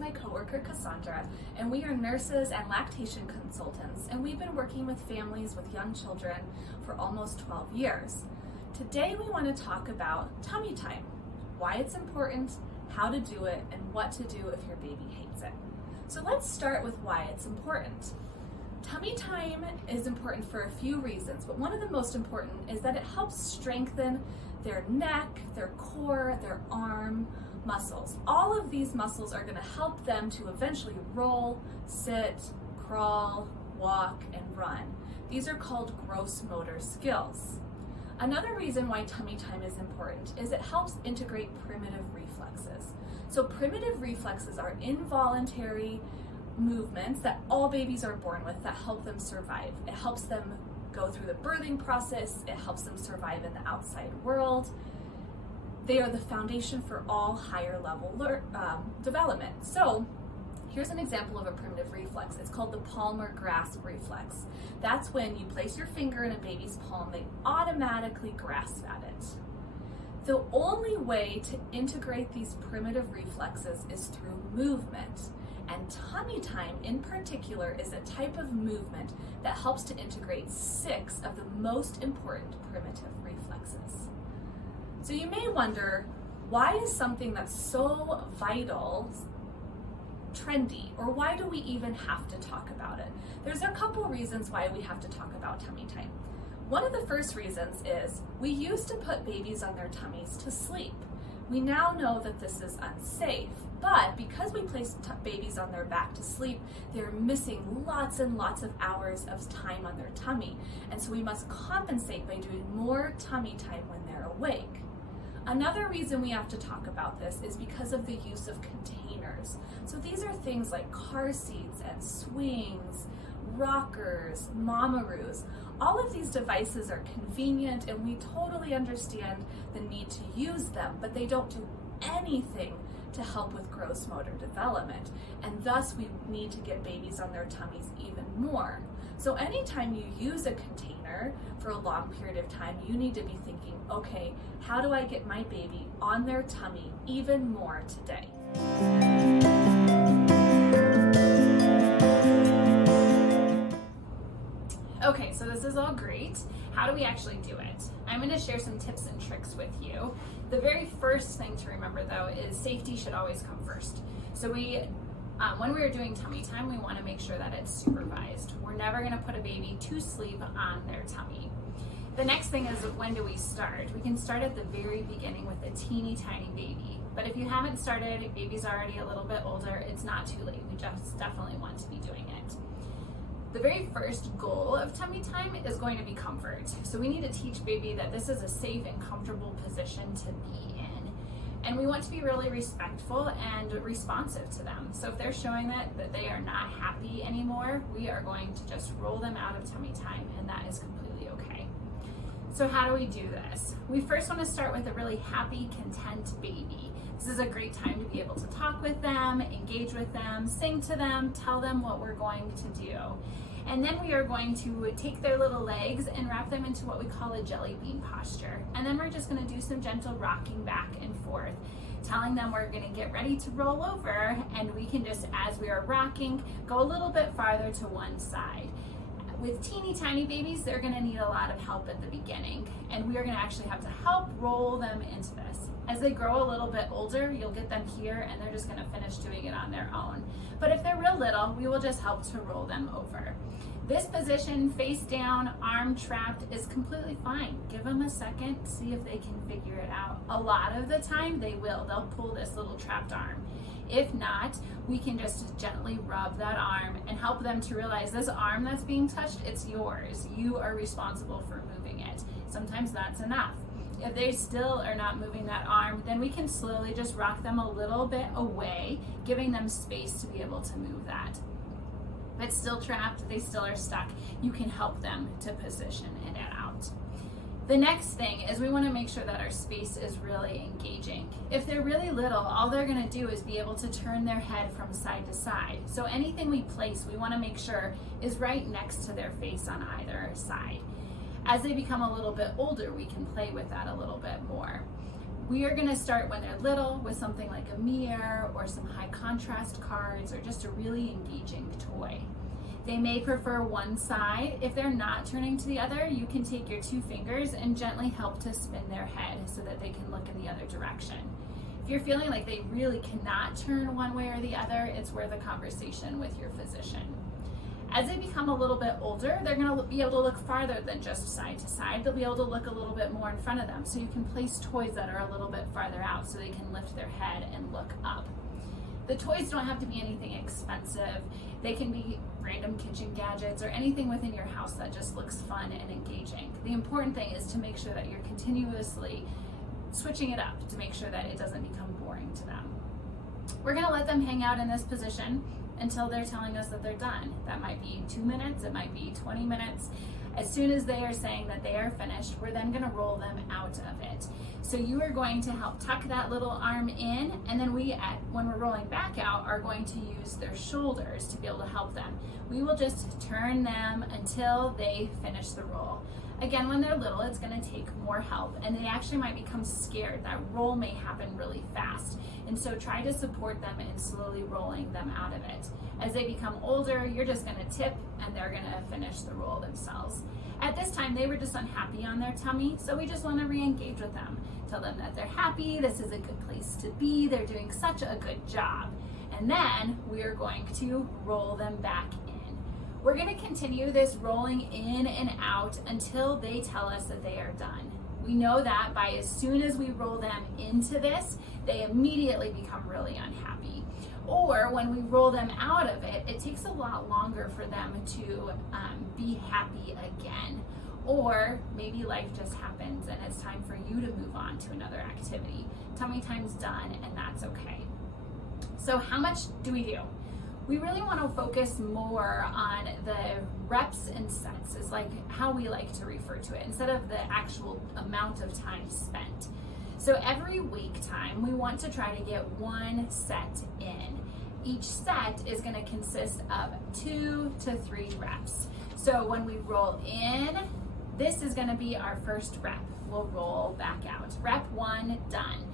my coworker Cassandra, and we are nurses and lactation consultants, and we've been working with families with young children for almost 12 years. Today we want to talk about tummy time, why it's important, how to do it, and what to do if your baby hates it. So let's start with why it's important. Tummy time is important for a few reasons, but one of the most important is that it helps strengthen their neck, their core, their arm muscles. All of these muscles are going to help them to eventually roll, sit, crawl, walk, and run. These are called gross motor skills. Another reason why tummy time is important is it helps integrate primitive reflexes. So primitive reflexes are involuntary movements that all babies are born with that help them survive. It helps them go through the birthing process. It helps them survive in the outside world. They are the foundation for all higher level development. So here's an example of a primitive reflex. It's called the palmar grasp reflex. That's when you place your finger in a baby's palm, they automatically grasp at it. The only way to integrate these primitive reflexes is through movement. And tummy time in particular is a type of movement that helps to integrate 6 of the most important primitive reflexes. So you may wonder, why is something that's so vital trendy, or why do we even have to talk about it? There's a couple reasons why we have to talk about tummy time. One of the first reasons is we used to put babies on their tummies to sleep. We now know that this is unsafe, but because we place babies on their back to sleep, they're missing lots and lots of hours of time on their tummy. And so we must compensate by doing more tummy time when they're awake. Another reason we have to talk about this is because of the use of containers. So these are things like car seats and swings, rockers, mamaroos. All of these devices are convenient and we totally understand the need to use them, but they don't do anything to help with gross motor development. And thus we need to get babies on their tummies even more. So anytime you use a container for a long period of time, you need to be thinking, okay, how do I get my baby on their tummy even more today? Okay, so this is all great. How do we actually do it? I'm going to share some tips and tricks with you. The very first thing to remember though is safety should always come first. So when we are doing tummy time, we want to make sure that it's supervised. We're never going to put a baby to sleep on their tummy. The next thing is, when do we start? We can start at the very beginning with a teeny tiny baby. But if you haven't started, baby's already a little bit older, it's not too late. We just definitely want to be doing it. The very first goal of tummy time is going to be comfort. So we need to teach baby that this is a safe and comfortable position to be in. And we want to be really respectful and responsive to them. So if they're showing that they are not happy anymore, we are going to just roll them out of tummy time, and that is completely okay. So how do we do this? We first want to start with a really happy, content baby. This is a great time to be able to talk with them, engage with them, sing to them, tell them what we're going to do. And then we are going to take their little legs and wrap them into what we call a jelly bean posture. And then we're just going to do some gentle rocking back and forth, telling them we're going to get ready to roll over, and we can just, as we are rocking, go a little bit farther to one side. With teeny tiny babies, they're going to need a lot of help at the beginning, and we are going to actually have to help roll them into this. As they grow a little bit older, you'll get them here and they're just going to finish doing it on their own. But if they're real little, we will just help to roll them over. This position, face down, arm trapped, is completely fine. Give them a second, see if they can figure it out. A lot of the time they will. They'll pull this little trapped arm. If not, we can just gently rub that arm and help them to realize this arm that's being touched, it's yours. You are responsible for moving it. Sometimes that's enough. If they still are not moving that arm, then we can slowly just rock them a little bit away, giving them space to be able to move that. If it's still trapped, they still are stuck, you can help them to position it out. The next thing is we want to make sure that our space is really engaging. If they're really little, all they're going to do is be able to turn their head from side to side. So anything we place, we want to make sure is right next to their face on either side. As they become a little bit older, we can play with that a little bit more. We are gonna start when they're little with something like a mirror or some high contrast cards or just a really engaging toy. They may prefer one side. If they're not turning to the other, you can take your 2 fingers and gently help to spin their head so that they can look in the other direction. If you're feeling like they really cannot turn one way or the other, it's worth a conversation with your physician. As they become a little bit older, they're going to be able to look farther than just side to side. They'll be able to look a little bit more in front of them, so you can place toys that are a little bit farther out so they can lift their head and look up. The toys don't have to be anything expensive. They can be random kitchen gadgets or anything within your house that just looks fun and engaging. The important thing is to make sure that you're continuously switching it up to make sure that it doesn't become boring to them. We're going to let them hang out in this position until they're telling us that they're done. That might be 2 minutes, it might be 20 minutes. As soon as they are saying that they are finished, we're then going to roll them out of it. So you are going to help tuck that little arm in, and then when we're rolling back out, are going to use their shoulders to be able to help them. We will just turn them until they finish the roll. Again, when they're little, it's going to take more help, and they actually might become scared. That roll may happen really fast, and so try to support them in slowly rolling them out of it. As they become older, you're just going to tip, and they're going to finish the roll themselves. At this time, they were just unhappy on their tummy, so we just want to re-engage with them. Tell them that they're happy, this is a good place to be, they're doing such a good job. And then we are going to roll them back in. We're going to continue this rolling in and out until they tell us that they are done. We know that by as soon as we roll them into this, they immediately become really unhappy. Or when we roll them out of it, it takes a lot longer for them to be happy again. Or maybe life just happens and it's time for you to move on to another activity. Tummy time's done, and that's okay. So how much do we do? We really want to focus more on the reps and sets, is like how we like to refer to it, instead of the actual amount of time spent. So every week time, we want to try to get 1 set in. Each set is going to consist of 2 to 3 reps. So when we roll in, this is going to be our first rep. We'll roll back out. Rep 1, done.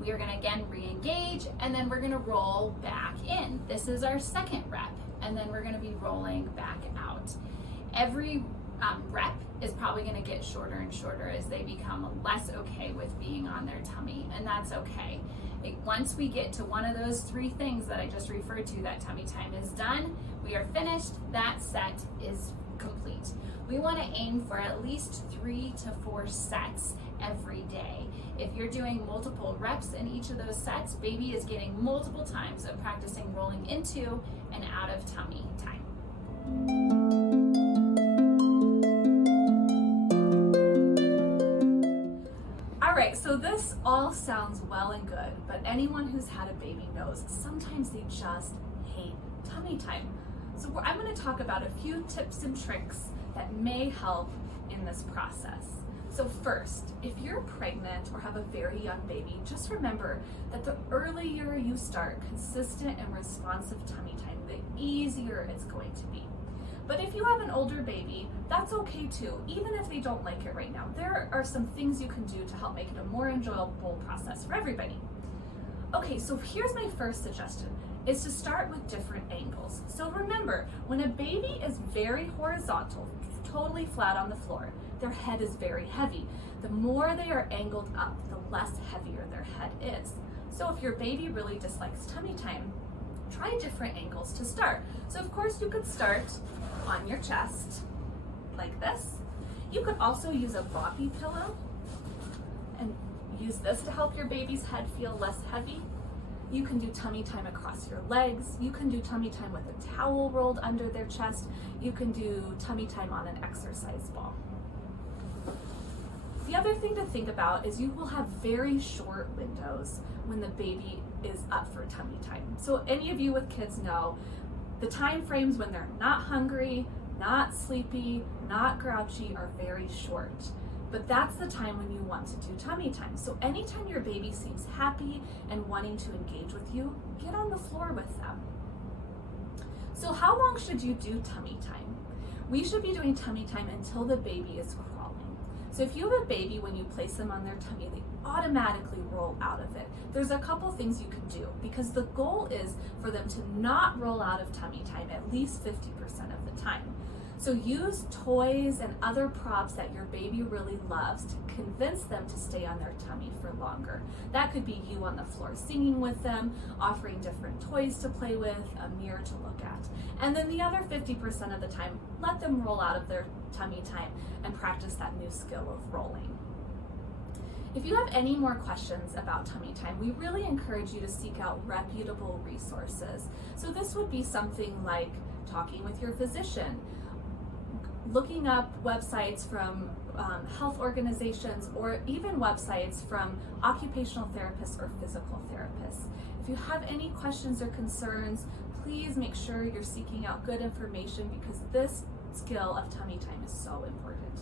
We are going to again re-engage, and then we're going to roll back in. This is our second rep, and then we're going to be rolling back out. Every rep is probably going to get shorter and shorter as they become less okay with being on their tummy, and that's okay. Once we get to one of those 3 things that I just referred to, that tummy time is done, we are finished, that set is complete. We want to aim for at least 3 to 4 sets every day. If you're doing multiple reps in each of those sets, baby is getting multiple times of practicing rolling into and out of tummy time. All right, so this all sounds well and good, but anyone who's had a baby knows sometimes they just hate tummy time. So I'm going to talk about a few tips and tricks that may help in this process. So first, if you're pregnant or have a very young baby, just remember that the earlier you start consistent and responsive tummy time, the easier it's going to be. But if you have an older baby, that's okay too, even if they don't like it right now. There are some things you can do to help make it a more enjoyable process for everybody. Okay, so here's my first suggestion, is to start with different angles. So remember, when a baby is very horizontal, totally flat on the floor, their head is very heavy. The more they are angled up, the less heavier their head is. So if your baby really dislikes tummy time, try different angles to start. So of course you could start on your chest, like this. You could also use a boppy pillow and use this to help your baby's head feel less heavy. You can do tummy time across your legs. You can do tummy time with a towel rolled under their chest. You can do tummy time on an exercise ball. The other thing to think about is you will have very short windows when the baby is up for tummy time. So any of you with kids know the time frames when they're not hungry, not sleepy, not grouchy are very short. But that's the time when you want to do tummy time. So anytime your baby seems happy and wanting to engage with you, get on the floor with them. So how long should you do tummy time? We should be doing tummy time until the baby is crawling. So if you have a baby, when you place them on their tummy, they automatically roll out of it. There's a couple things you can do, because the goal is for them to not roll out of tummy time at least 50% of the time. So use toys and other props that your baby really loves to convince them to stay on their tummy for longer. That could be you on the floor singing with them, offering different toys to play with, a mirror to look at. And then the other 50% of the time, let them roll out of their tummy time and practice that new skill of rolling. If you have any more questions about tummy time, we really encourage you to seek out reputable resources. So this would be something like talking with your physician, looking up websites from health organizations, or even websites from occupational therapists or physical therapists. If you have any questions or concerns, please make sure you're seeking out good information, because this skill of tummy time is so important.